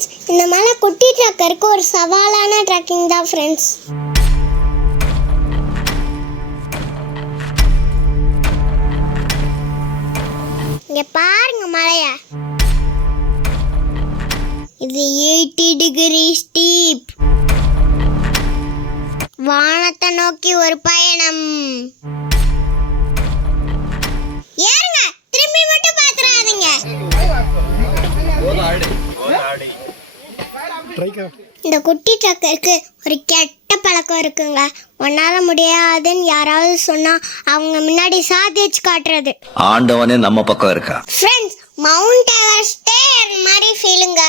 Friends, இந்த மலை குட்டி ட்ரக்கருக்கு ஒரு சவாலான ட்ரக்கிங் தான் ஃப்ரெண்ட்ஸ். இங்க பாருங்க மலைய, இது 80 டிகிரி ஸ்டீப். வானத்தை நோக்கி ஒரு பயணம். ஏறுங்க, திரும்பி மட்டும் பாத்துறாதீங்க. இந்த குட்டி ட்ரக்கருக்கு ஒரு கெட்ட பழக்கம் இருக்குங்க. உன்னால முடியாதுன்னு யாராவது சொன்னா அவங்க முன்னாடி சாதிச்சு காட்டுறது. ஆண்டவனே நம்ம பக்கம் இருக்கா ஃப்ரெண்ட்ஸ், மவுண்ட் எவரெஸ்டே அந்த மாதிரி ஃபீலுங்க.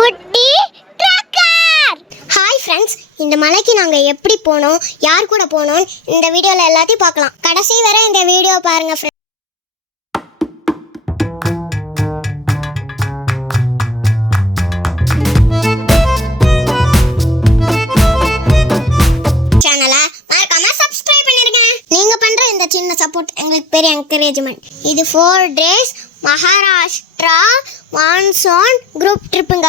குட்டி ட்ரக்கர். ஹாய் ஃப்ரெண்ட்ஸ், இந்த மலைக்கு நாங்கள் எப்படி போனோம், யார் கூட போனோம், இந்த வீடியோவில் எல்லாத்தையும் பார்க்கலாம். கடைசி வரை இந்த வீடியோ பாருங்க ஃப்ரெண்ட்ஸ். சேனலை மறக்காம சப்ஸ்கிரைப் பண்ணிருங்க. நீங்க பண்ற இந்த சின்ன சப்போர்ட் எங்களுக்கு பெரிய என்கரேஜ்மெண்ட். இது 4 days மகாராஷ்டிரா மான்சூன் குரூப் ட்ரிப்புங்க.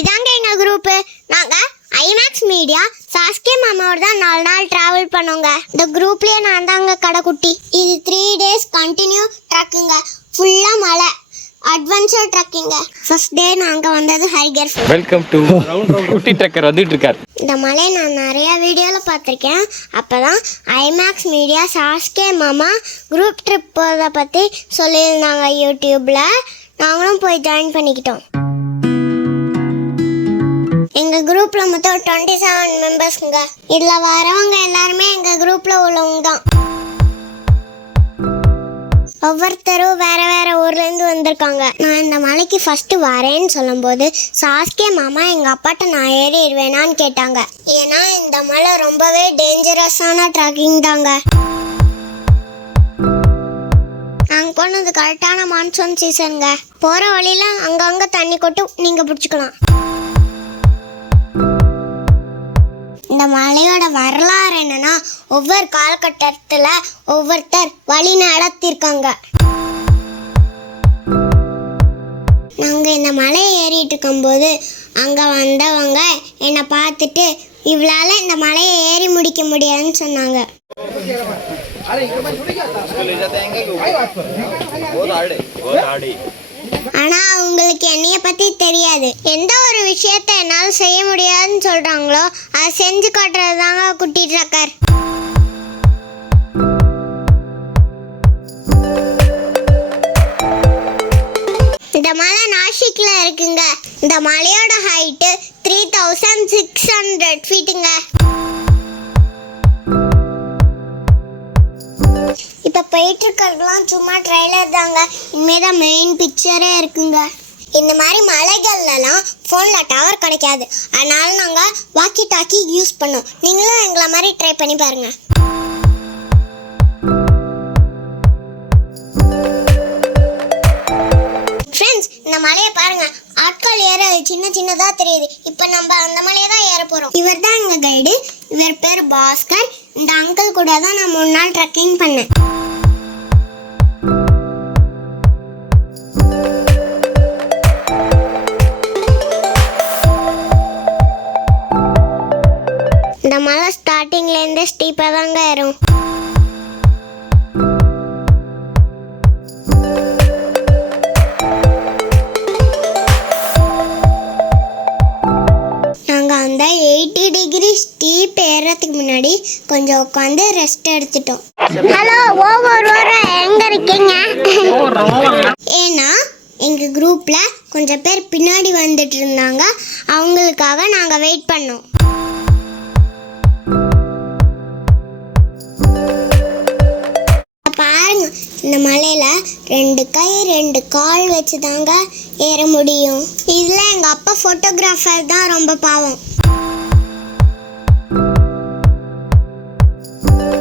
இதாங்க எங்க குரூப். நாங்க ஐமேக்ஸ் மீடியா சாஸ்கே மாமாவோட தான் 4 நாள் டிராவல் பண்ணோங்க. இந்த குரூப்லயே நான் தாங்க கடைக்குட்டி. இது 3 days கண்டினியூ ட்ரக்குங்க. ஃபுல்லா மலை அட்வென்ச்சர் ட்ரக்கிங்க. ஃபர்ஸ்ட் டே நாங்க வந்தது ஹைகர். வெல்கம் டு குட்டி ட்ரக்கர் வந்துட்டு இருக்கார். இந்த மலை நான் நிறைய வீடியோல பார்த்துருக்கேன். அப்பதான் ஐமேக்ஸ் மீடியா சாஸ்கே மாமா குரூப் ட்ரிப் போகிறத பற்றி சொல்லியிருந்தாங்க யூடியூப்ல. நாங்களும் போய் ஜாயின் பண்ணிக்கிட்டோம். எங்க குரூப்ல மொத்தம் 27 மெம்பர்ஸ்ங்க. இதுல வரவங்க எல்லாருமே எங்க குரூப்ல உள்ளவங்க தான். ஒவ்வொருத்தரும் வேற வேற ஊர்ல இருந்து வந்திருக்காங்க. நான் இந்த மலைக்கு ஃபர்ஸ்ட் வரேன்னு சொல்லும் போது சாஸ்கே மாமா எங்க அப்பாட்ட நான் ஏறிடுவேனான்னு கேட்டாங்க. ஏன்னா இந்த மலை ரொம்பவே டேஞ்சரஸான ட்ரக்கிங் தாங்க. நாங்க போனது கரெக்டான மான்சூன் சீசனுங்க. போற வழியில அங்கங்க தண்ணி கொட்டும், நீங்க பிடிச்சிக்கலாம். இந்த மலையோட வரலாறு என்னன்னா, ஒவ்வொரு காலகட்டத்துல ஒவ்வொருத்தர் வழி நடத்திருக்காங்க. நாங்க இந்த மலையை ஏறிட்டு இருக்கும்போது அங்க வந்தவங்க என்னை பார்த்துட்டு இவளால இந்த மலையை ஏறி முடிக்க முடியாதுன்னு சொன்னாங்க. ஆனா அவங்களுக்கு என்னைய பத்தி தெரியாது. எந்த ஒரு விஷயத்த என்னால செய்ய முடியாதுன்னு சொல்றாங்களோ அதை செஞ்சு காட்டுறது தாங்க குட்டி ட்ரக்கர். இந்த மலை நாசிக்ல இருக்குங்க. இந்த மலையோட ஹைட்டு 3600 ஃபீட்டுங்க. இப்போ போயிட்டு இருக்கிறதுலாம் சும்மா ட்ரைலர் தாங்க. இனிமேதான் மெயின் பிக்சரே இருக்குங்க. இந்த மாதிரி மலைகள்லாம் ஃபோனில் டவர் கிடைக்காது. அதனால நாங்கள் வாக்கி டாக்கி யூஸ் பண்ணோம். நீங்களும் எங்களை மாதிரி ட்ரை பண்ணி பாருங்க. ஃப்ரெண்ட்ஸ், இந்த மலையை பாருங்க. ஆட்கள் ஏற சின்ன சின்னதாக தெரியுது. இப்போ நம்ம அந்த மலையை தான் ஏற போகிறோம். இவர் தான் எங்கள் கைடு. இவர் பேர் பாஸ்கர். இந்த அங்கிள் கூட தான் நான் 3 நாள் ட்ரெக்கிங் பண்ணேன். இந்த மலை ஸ்டார்டிங்லேருந்தே ஸ்டீப்பாக தாங்க ஏறும். நாங்கள் அந்த 80 டிகிரி ஸ்டீப் ஏறதுக்கு முன்னாடி கொஞ்சம் உட்காந்து ரெஸ்ட் எடுத்துட்டோம். ஹலோ, ஒவ்வொரு எங்க இருக்கீங்க? ஏன்னா எங்கள் குரூப்பில் கொஞ்சம் பேர் பின்னாடி வந்துட்டு இருந்தாங்க. அவங்களுக்காக நாங்கள் வெயிட் பண்ணோம். பாருங்க, இந்த மலையில 2 கை 2 கால் வச்சு தாங்க ஏற முடியும். இதுல எங்க அப்பா போட்டோகிராஃபர் தான் ரொம்ப பாவம்.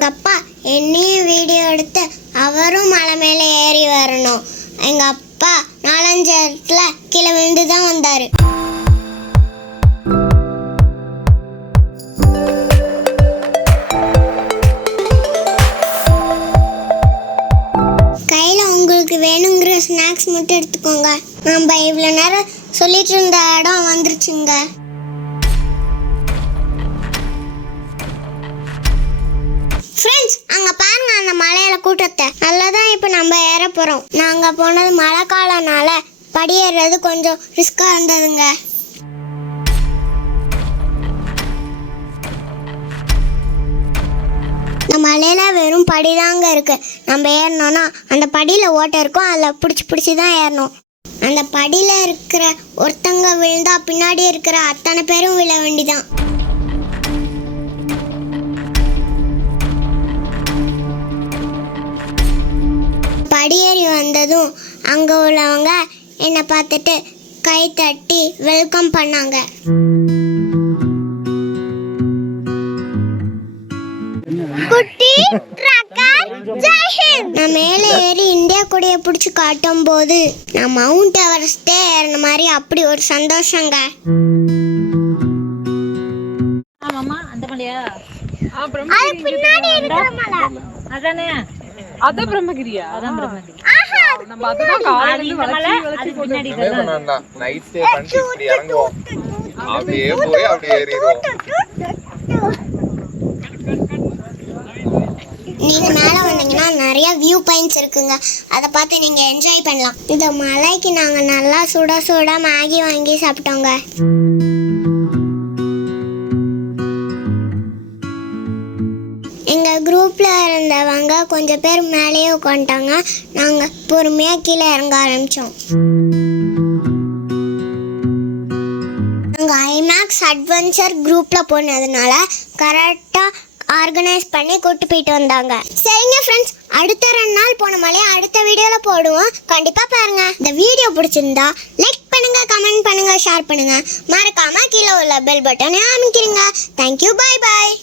அப்பா என்னையும் வீடியோ எடுத்து அவரும் மலை மேல ஏறி வரணும். எங்க அப்பா 4-5 இடத்துல கீழே விழுந்து தான் வந்தாரு. மட்டும் எடுத்துக்கோங்க. நம்ம இவ்வளோ நேரம் சொல்லிட்டு இருந்த இடம் வந்துருச்சுங்க. ஃப்ரெண்ட்ஸ், அங்க பாருங்க அந்த மலையில கூட்டத்தை. நல்லதான் இப்போ நம்ம ஏற போறோம். நாங்க போனது மழை காலனால படி ஏறுறது கொஞ்சம் ரிஸ்கா இருந்ததுங்க. இந்த மலையில வெறும் படிதாங்க இருக்கு. நம்ம ஏறணும்னா அந்த படியில ஓட்டை இருக்கும், அதில் பிடிச்சி தான் ஏறணும். அந்த படியில இருக்கிற ஒருத்தங்க விழுந்தா பின்னாடி இருக்கிற அத்தனை பேரும் விழ வேண்டிதான். படியேறி வந்ததும் அங்க உள்ளவங்க என்னை பார்த்துட்டு கை தட்டி வெல்கம் பண்ணாங்க. குட்டி ட்ரக்கர் ஜெய் ஹிந்த். நான் மேலே ஏறி இந்தியா கொடியை பிடிச்சி காட்டும் போது நான் மவுண்ட் எவரெஸ்டே ஏறின மாதிரி அப்படி ஒரு சந்தோஷங்க. ஆமாமா அந்த மலையா? அது பின்னாடி இருக்கிற மலை. அதானே? அதான் பிரம்மகிரியா? அதான் பிரம்மகிரி. நம்ம அததான் காலையில இந்த மலை அது பின்னாடி இதெல்லாம். நைட் ஸ்டே பண்ணிட்டு இப்படி இறங்குவோம். அப்படியே போய் அப்படியே ஏறிடுவோம். நீங்க மேலே வந்தீங்கன்னா நிறைய வியூ பாயிண்ட்ஸ் இருக்குங்க. அதை பார்த்து நீங்க என்ஜாய் பண்ணலாம். இந்த மலைக்கு நாங்க நல்லா சுட சுட மேகி வாங்கி சாப்பிட்டோங்க. எங்க குரூப்ல இருந்தவங்க கொஞ்சம் பேர் மேலேயே உட்காந்துட்டாங்க. நாங்க பொறுமையா கீழே இறங்க ஆரம்பிச்சோம். நாங்க ஐமேக்ஸ் அட்வென்ச்சர் குரூப்ல போனதுனால கரெக்டா ஆர்கனைஸ் பண்ணி கூட்டு போயிட்டு வந்தாங்க. சரிங்க ஃப்ரெண்ட்ஸ், அடுத்த 2 நாள் போன மலையை அடுத்த வீடியோல போடுவோம். கண்டிப்பா பாருங்க. இந்த வீடியோ பிடிச்சிருந்தா லைக் பண்ணுங்க, கமெண்ட் பண்ணுங்க, ஷேர் பண்ணுங்க. மறக்காம கீழே உள்ள பெல் பட்டனை அமைக்கிறீங்க. Thank you, bye bye.